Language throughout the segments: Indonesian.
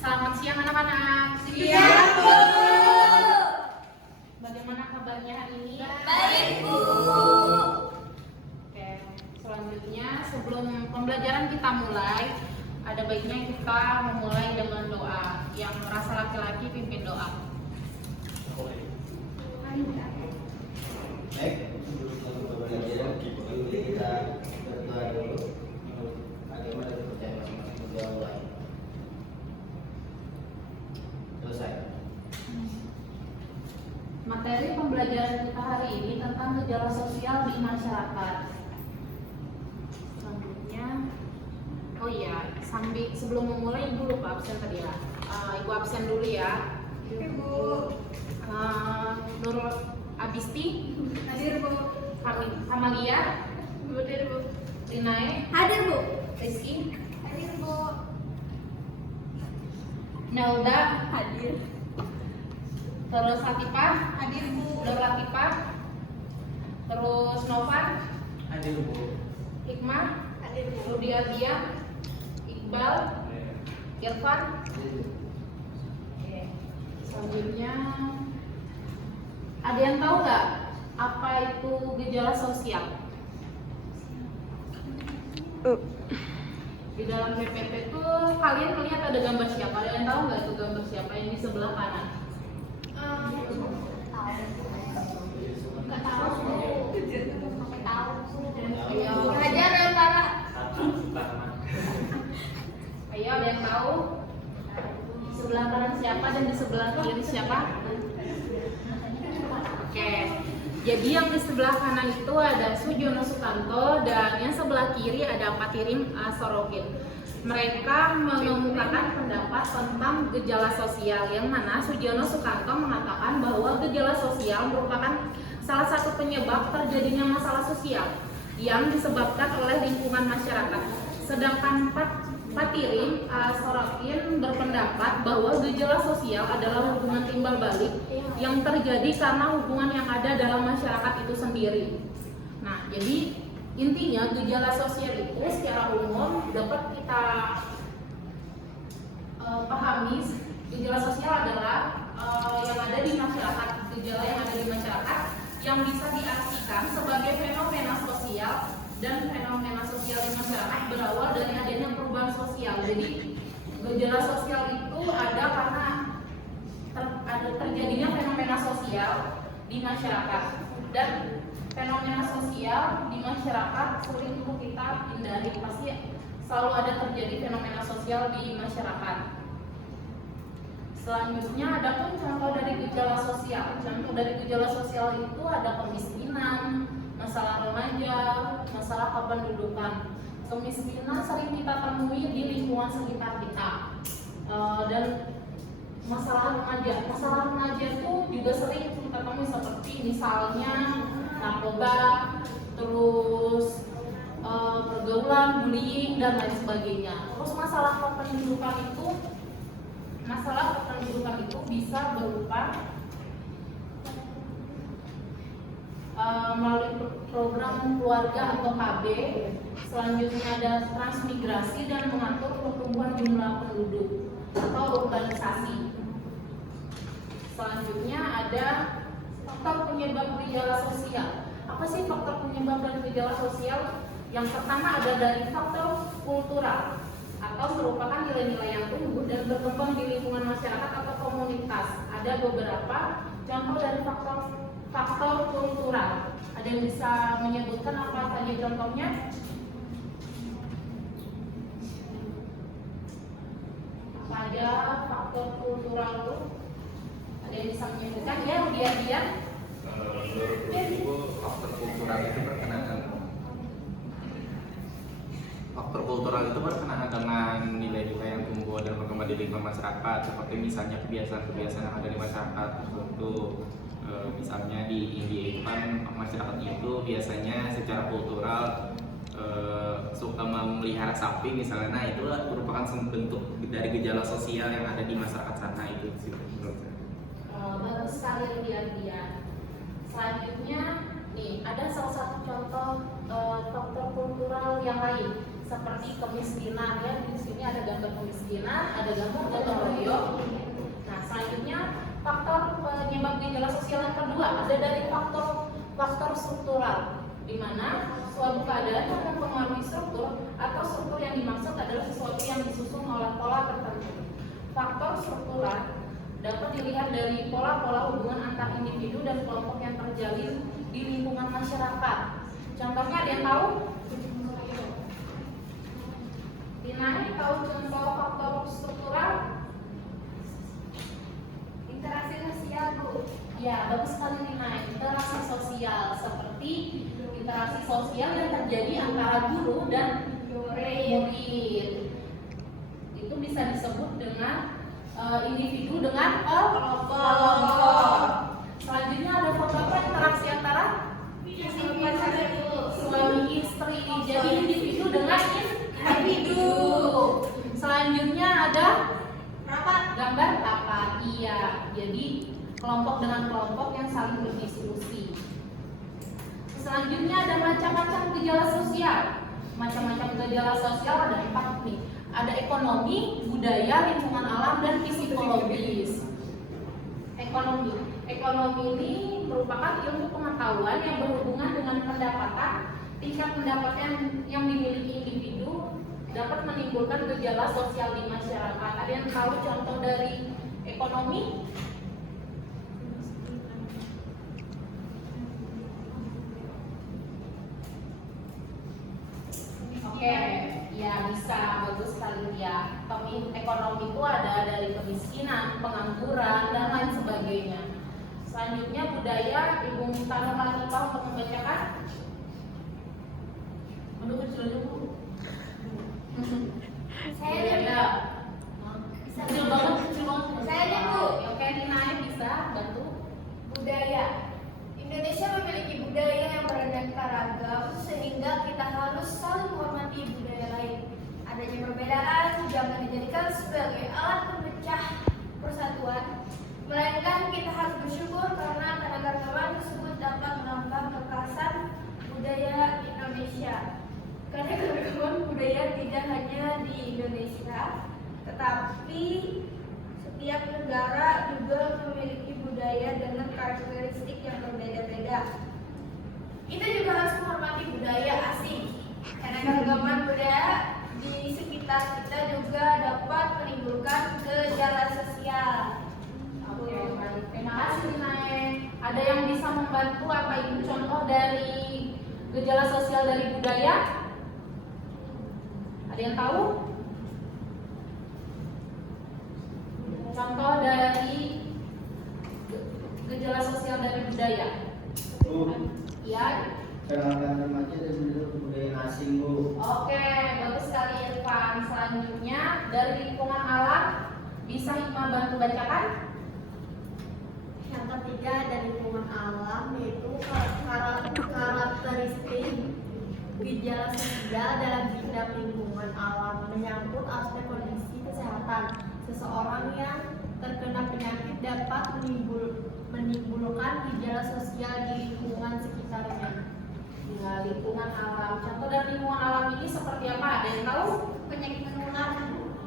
Selamat siang anak-anak. Siang, Bu. Bagaimana kabarnya hari ini? Baik, Bu. Oke, selanjutnya sebelum pembelajaran kita mulai, ada baiknya kita memulai dengan doa. Yang merasa laki-laki pimpin doa. Baik, sebelum pembelajaran kita berdoa dulu. Agama dan percaya masing-masing berdoa. Selesai. Materi pembelajaran kita hari ini tentang gejala sosial di masyarakat. Selanjutnya, oh iya, sebelum memulai Ibu lupa absen tadi ya. Ibu absen dulu ya. Ibu. Nurul Abisti, Hadir, Bu. Kamalia, Hadir, Bu. Rinae, Hadir, Bu. Rizky, Hadir, Bu. Nelda, Hadir. terus Latifah, Hadir, Bu. Nur Latifah, terus Novan, Hadir, Bu. Hikmah, Hadir, Bu. Rudi Ardian, Iqbal, Irfan. Oke. Selanjutnya, ada yang tahu nggak apa itu gejala sosial? Di dalam PPT itu kalian melihat ada gambar siapa? Ada yang tahu nggak itu gambar siapa yang di sebelah kanan? Nggak tahu, Bu. Nggak tahu, Bu. Ayo, Hajar antara. ayo ada yang tahu? Di sebelah kanan siapa dan di sebelah kiri siapa? Oke. Jadi yang di sebelah kanan itu ada Sujono Sukanto dan yang sebelah kiri ada Patirim Sorokin. Mereka mengemukakan pendapat tentang gejala sosial yang mana Sujono Sukanto mengatakan bahwa gejala sosial merupakan salah satu penyebab terjadinya masalah sosial yang disebabkan oleh lingkungan masyarakat. Sedangkan Patirim Sorokin berpendapat bahwa gejala sosial adalah hubungan timbal balik yang terjadi karena hubungan yang ada dalam masyarakat itu sendiri. Nah, jadi intinya gejala sosial itu secara umum dapat kita pahami. Gejala sosial adalah yang ada di masyarakat, gejala yang ada di masyarakat yang bisa diartikan sebagai fenomena sosial, dan fenomena sosial di masyarakat berawal dari adanya perubahan sosial. Jadi gejala sosial itu ada karena terjadinya fenomena sosial di masyarakat, dan fenomena sosial di masyarakat sulit untuk kita hindari, pasti selalu ada terjadi fenomena sosial di masyarakat. Selanjutnya ada pun contoh dari gejala sosial. Contoh dari gejala sosial itu ada kemiskinan, masalah remaja, masalah kependudukan. Kemiskinan sering kita temui di lingkungan sekitar kita, dan masalah remaja itu juga sering kita temui seperti misalnya narkoba, terus pergaulan, bullying dan lain sebagainya. Terus masalah kependudukan itu bisa berupa melalui program keluarga atau KB. Selanjutnya ada transmigrasi dan mengatur pertumbuhan jumlah penduduk atau urbanisasi. Selanjutnya ada faktor penyebab gejala sosial. Apa sih faktor penyebab dan gejala sosial? Yang pertama ada dari faktor kultural atau merupakan nilai-nilai yang tumbuh dan berkembang di lingkungan masyarakat atau komunitas. Ada beberapa contoh dari faktor kultural. Ada yang bisa menyebutkan apa saja contohnya? Apa aja faktor kultural itu? Ada yang bisa menyebutkan? Ya, dia. Menurut faktor kultural itu berkenaan dengan nilai-nilai yang tumbuh dan berkembang di lingkungan masyarakat, seperti misalnya kebiasaan-kebiasaan yang ada di masyarakat tertentu. Misalnya di India itu kan masyarakat itu biasanya secara kultural suka memelihara sapi misalnya. Nah, itu merupakan bentuk dari gejala sosial yang ada di masyarakat sana itu sih menurut saya. Bagus sekali dia. Selanjutnya nih ada salah satu contoh faktor kultural yang lain seperti kemiskinan ya. Di sini ada gambar kemiskinan, ada gambar gotong ada dari faktor struktural, di mana suatu keadaan yang mempengaruhi struktur atau struktur yang dimaksud adalah sesuatu yang disusun oleh pola tertentu. Faktor struktural dapat dilihat dari pola-pola hubungan antar individu dan kelompok yang terjalin di lingkungan masyarakat. Contohnya ada yang tahu? Dinaik tahu contoh faktor struktural? Interaksi sosial, Bu. Ya, bagus sekali Dinaik. Interaksi sosial seperti interaksi sosial yang terjadi antara guru dan murid. Itu bisa disebut dengan individu dengan kelompok. Selanjutnya ada beberapa interaksi antara suami istri. Jadi individu dengan individu. Selanjutnya ada gambar rapat. Iya, jadi kelompok dengan kelompok yang saling berdiskusi. Selanjutnya ada macam-macam gejala sosial. Macam-macam gejala sosial ada 4 nih. Ada ekonomi, budaya, lingkungan alam, dan psikologis. Ekonomi ini merupakan ilmu pengetahuan yang berhubungan dengan pendapatan. Tingkat pendapatan yang dimiliki individu dapat menimbulkan gejala sosial di masyarakat. Ada yang tahu contoh dari ekonomi? Oke, ya bisa, bagus sekali ya. Ekonomi itu ada dari kemiskinan, pengangguran, dan lain sebagainya. Selanjutnya budaya, Ibu minta nomor kita untuk membacakan. Menurut kecil dulu. Saya ada. Kecil banget, kecil banget. Saya ada, Bu. Oke, Dinaik bisa bantu. Budaya. Indonesia memiliki budaya yang beraneka ragam sehingga kita harus saling menghormati budaya lain. Adanya perbedaan jangan dijadikan sebagai alat pemecah persatuan, melainkan kita harus bersyukur karena keanekaragaman tersebut dapat menambah kekhasan budaya Indonesia. Karena keanekaragaman budaya tidak hanya di Indonesia, tetapi setiap negara juga memiliki budaya dengan karakteristik yang berbeda-beda. Kita juga harus menghormati budaya asing. Karena keragaman budaya di sekitar kita juga dapat menimbulkan gejala sosial. Oke, baik. Terima kasih Dinaik. Ada yang bisa membantu apa itu contoh dari gejala sosial dari budaya? Ada yang tahu? Contoh dari gejala sosial dari budaya. Ya. Kalangan remaja dan budaya asing, Bu. Oke, bagus sekali Irfan. Selanjutnya dari lingkungan alam bisa Hikmah bantu bacakan? Yang ketiga dari lingkungan alam yaitu karakteristik gejala sosial dalam bidang lingkungan alam menyangkut aspek kondisi kesehatan seseorang yang terkena penyakit dapat menimbulkan gejala sosial di lingkungan sekitarnya. Ya, lingkungan alam. Contoh dari lingkungan alam ini seperti apa? Ada yang tahu? Penyakit menular.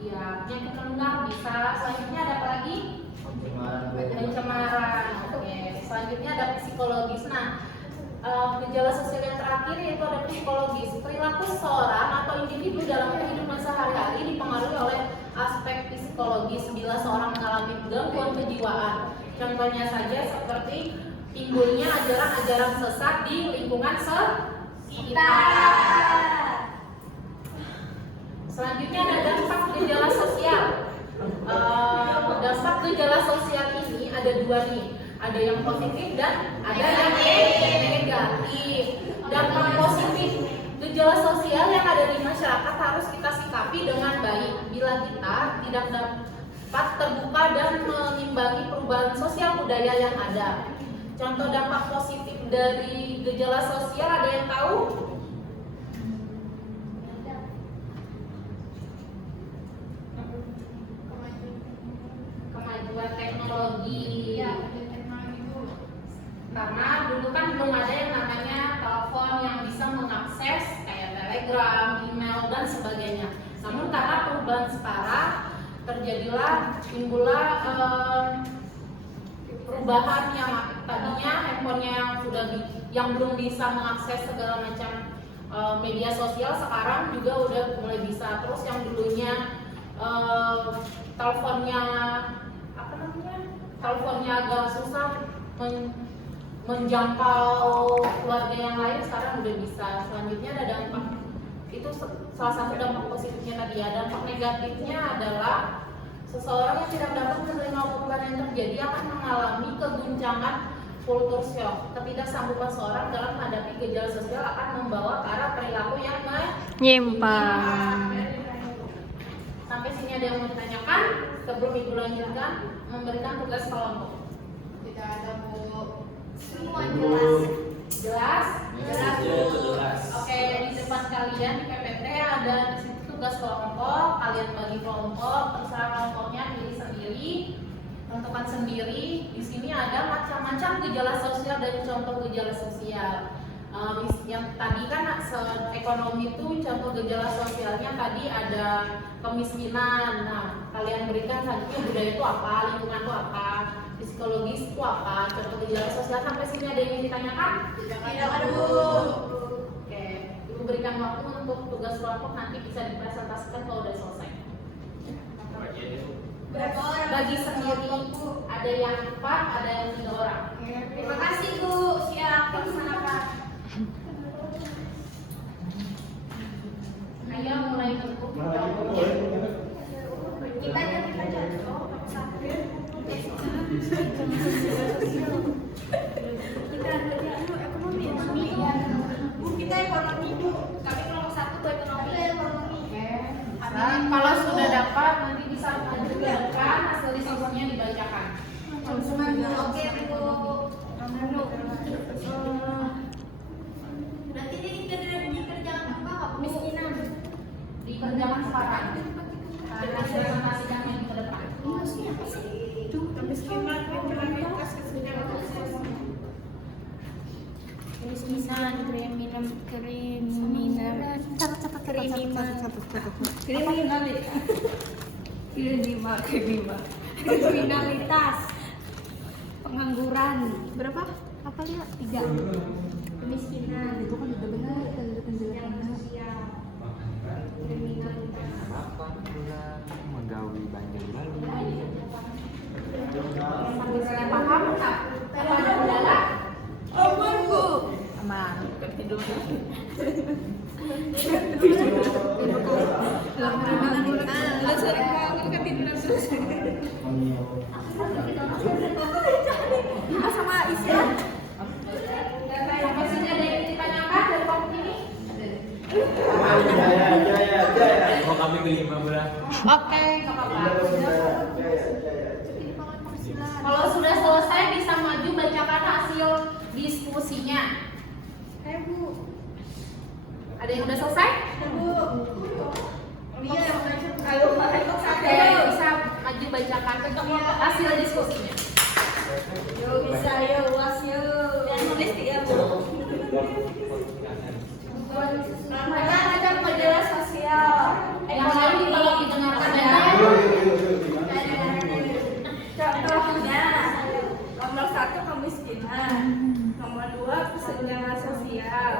Iya, penyakit menular bisa. Selanjutnya ada apa lagi? Pencemaran. Pencemaran. Oke. Selanjutnya ada psikologis. Nah, gejala sosial yang terakhir yaitu ada psikologis. Perilaku seseorang atau individu dalam kehidupan sehari-hari dipengaruhi oleh aspek psikologis bila seorang mengalami gangguan kejiwaan. Contohnya saja seperti timbulnya ajaran-ajaran sesat di lingkungan sekitar. Selanjutnya ada dampak gejala sosial. Dampak gejala sosial ini ada 2 nih. Ada yang positif dan ada yang negatif. Dampak positif gejala sosial yang ada di masyarakat harus kita sikapi dengan baik. Bila kita tidak dapat terbuka dan mengimbangi perubahan sosial budaya yang ada. Contoh dampak positif dari gejala sosial ada yang tahu? Kemajuan teknologi. Ya, teknologi Bu. Karena dulu kan belum ada yang namanya telepon yang bisa mengakses kayak telegram, email dan sebagainya. Namun karena perubahan sekarang timbullah perubahan yang tadinya handphonenya yang belum bisa mengakses segala macam media sosial, sekarang juga udah mulai bisa. Terus yang dulunya teleponnya agak susah menjangkau keluarga yang lain, sekarang udah bisa. Selanjutnya ada dampak, itu salah satu dampak positifnya tadi ya. Dampak negatifnya adalah seseorang yang tidak dapat menerima perubahan yang terjadi akan mengalami keguncangan kultur shock. Ketidaksanggupan seorang dalam menghadapi gejala sosial akan membawa ke arah perilaku yang Nyimpang. Sampai sini ada yang mau ditanyakan? Sebelum ibu lanjutkan memberikan tugas kelompok. Tidak ada, Bu. Semua jelas. Jelas? Jelas, Bu. Oke, di depan kalian di PPT ada di situ tugas kelompok. Kalian bagi kelompok, terserah kelompoknya pilih sendiri, tentukan sendiri. Di sini ada macam-macam gejala sosial dan contoh gejala sosial. Yang tadi kan ekonomi itu contoh gejala sosialnya tadi ada kemiskinan. Nah, kalian berikan selanjutnya budaya itu apa, lingkungan itu apa, psikologis itu apa, contoh gejala sosial. Sampai sini ada yang ingin ditanyakan? Tidak ada, Bu. Oke, ibu berikan waktu untuk tugas kelompok, nanti bisa dipresentasikan kalau udah selesai. Berapa orang? Bagi sendiri, ada yang 4, ada yang 3 orang. Terima kasih, Bu. Siap, laksanakan. Ayo mulai bentuk Kita aja. Bu, kita ekonomi, Bu. Kami kelompok 1 Bu ekonomi. Kalau sudah dapat nanti bisa menunjukkan hasil diskusinya dibacakan. Oke, Bu. Berarti ini dikerjakan apa? Kemiskinan. Dikerjakan sekarang. Karena presentasikan yang ke depan. Kemiskinan, kriminalitas, pengangguran. Berapa? Apa lihat? 3. Kemiskinan. Itu kan udah benar. Yang sosial. Kriminalitas. Menggawi banjir lalu. Sampai sini paham tak? Kalau ada kendala? Aman, Bu. Aman. Tidur. Sama Isya. Sampai sini ada yang ditanyakan dari kelompok ini? Mau kami beli 15. Oke, nggak apa-apa. Kalau sudah selesai bisa maju bacakan hasil diskusinya. Bu. Ada yang udah selesai? Bu. Iya, Oke, bisa maju bacakan hasil diskusinya. Yo bisa yo, was yo. Yang nulis ya, Bu. Mana ada majalah sosial. Yang lain kalau didengarkan ya. Contohnya, nomor 1 kemiskinan, nomor 2 kesenjangan sosial,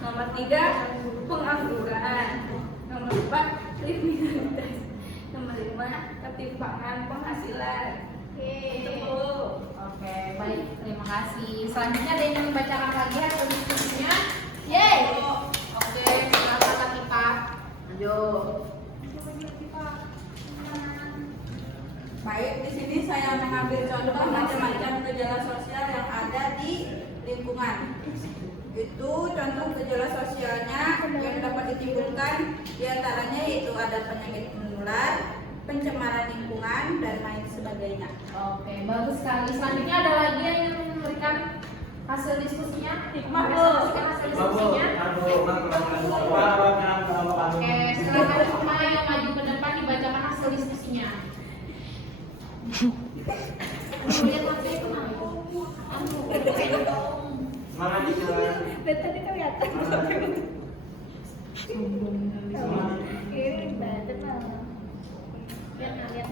nomor 3 pengangguran, nomor 4 kriminalitas, nomor 5 ketimpangan penghasilan. Itu Bu. Oke, baik, terima kasih. Selanjutnya ada yang ingin membacakan lagi hasil diskusinya? Yeay. Oke, silakan Kak Tipa. Lanjut. Baik, di sini saya mengambil contoh macam-macam gejala sosial yang ada di lingkungan. Itu contoh gejala sosialnya yang dapat ditimbulkan diantaranya yaitu ada penyakit menular, pencemaran lingkungan, dan lain sebagainya. Oke, bagus sekali. Selanjutnya ada lagi yang ingin memberikan hasil diskusinya? Hikmah, Bu. Presentasikan hasil diskusinya. Oke, silakan semua yang maju ke depan dibacakan hasil diskusinya. Lihat HP itu mana? Semangat dijalan. Tadi kelihatan. Ini betul. Lihat.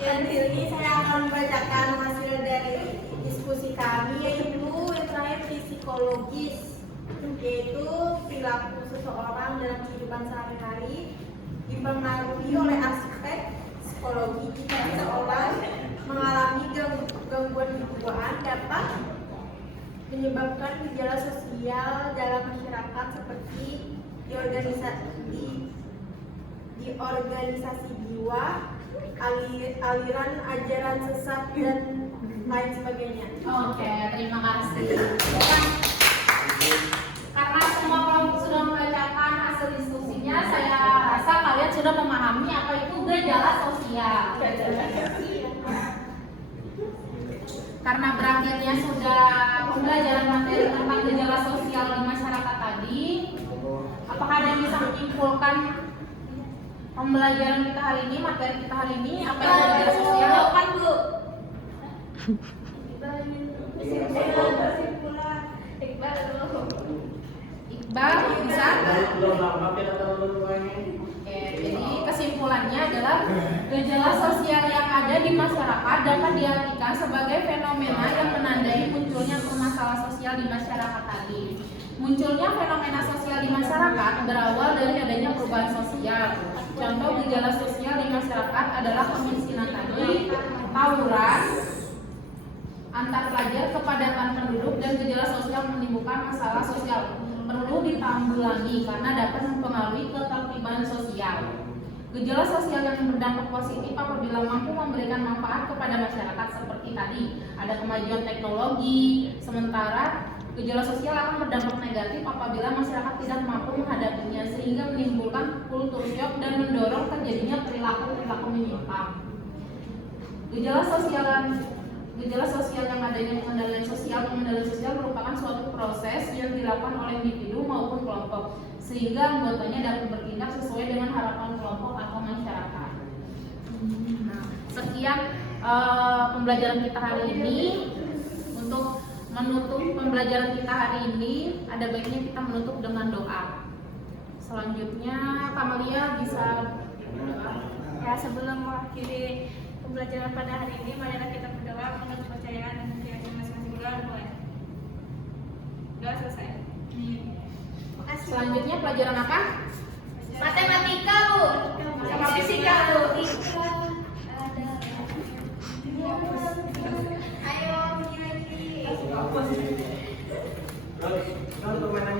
Dan di sini saya akan membacakan hasil dari diskusi kami, yaitu yang terakhir psikologis, yaitu perilaku seseorang dalam kehidupan sehari-hari dipengaruhi oleh aspek psikologi. Jika seseorang mengalami gangguan kejiwaan dapat menyebabkan gejala sosial dalam masyarakat seperti di organisasi jiwa, aliran ajaran sesat dan lain sebagainya. Oke, terima kasih. Karena semua kelompok sudah membacakan hasil diskusinya, saya rasa kalian sudah memahami apa itu gejala sosial. Karena berakhirnya sudah pembelajaran materi tentang gejala sosial di masyarakat tadi, apakah ada yang bisa menyimpulkan pembelajaran kita hari ini, materi kita hari ini, apa itu gejala sosial? Kan Bu. Iqbal bisa? Oke, jadi kesimpulannya adalah gejala sosial yang ada di masyarakat dapat diartikan sebagai fenomena yang menandai munculnya masalah sosial di masyarakat tadi. Munculnya fenomena sosial di masyarakat berawal dari adanya perubahan sosial. Contoh gejala sosial di masyarakat adalah kemiskinan tadi, tawuran antar pelajar, kepadatan penduduk, dan gejala sosial menimbulkan masalah sosial. Perlu ditanggulangi karena dapat mempengaruhi ketertiban sosial. Gejala sosial yang berdampak positif apabila mampu memberikan manfaat kepada masyarakat seperti tadi ada kemajuan teknologi, sementara gejala sosial akan berdampak negatif apabila masyarakat tidak mampu menghadapinya sehingga menimbulkan kultur shock dan mendorong terjadinya perilaku menyimpang. Gejala sosial yang adanya pengendalian sosial merupakan suatu proses yang dilakukan oleh individu maupun kelompok sehingga anggotanya dapat bertindak sesuai dengan harapan kelompok atau masyarakat. Nah, sekian pembelajaran kita hari ini. Untuk menutup pembelajaran kita hari ini, ada baiknya kita menutup dengan doa. Selanjutnya, Kamalia bisa berdoa. Ya, sebelum mengakhiri pembelajaran pada hari ini, marilah kita berdoa menurut kepercayaan dan keyakinan masing-masing. Mulai. Doa selesai. Selanjutnya pelajaran apa? Matematika, Bu. Sama fisika, Bu. Ayo, bunyi lagi. Terus permainan